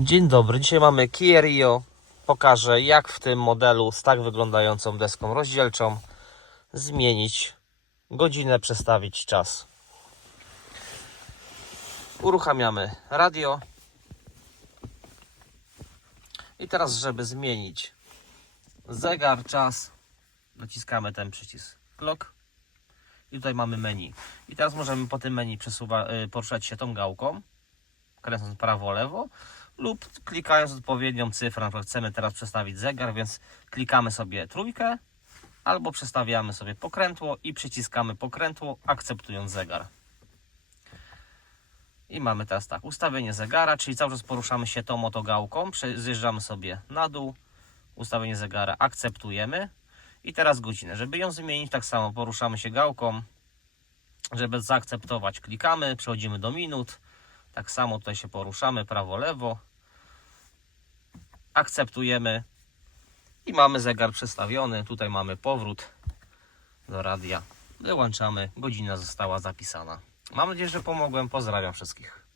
Dzień dobry, dzisiaj mamy Kia Rio. Pokażę jak w tym modelu z tak wyglądającą deską rozdzielczą zmienić godzinę, przestawić czas. Uruchamiamy radio. I teraz, żeby zmienić zegar, czas, naciskamy ten przycisk clock i tutaj mamy menu. I teraz możemy po tym menu y, poruszać się tą gałką, kręcąc prawo, lewo lub klikając odpowiednią cyfrę. Na przykład chcemy teraz przestawić zegar, więc klikamy sobie trójkę albo przestawiamy sobie pokrętło i przyciskamy pokrętło, akceptując zegar. I mamy teraz tak, ustawienie zegara, czyli cały czas poruszamy się tą oto gałką, prze- zjeżdżamy sobie na dół, ustawienie zegara akceptujemy i teraz godzinę. Żeby ją zmienić, tak samo poruszamy się gałką, żeby zaakceptować klikamy, przechodzimy do minut, tak samo tutaj się poruszamy prawo, lewo, akceptujemy i mamy zegar przestawiony, tutaj mamy powrót do radia, wyłączamy, godzina została zapisana. Mam nadzieję, że pomogłem, pozdrawiam wszystkich.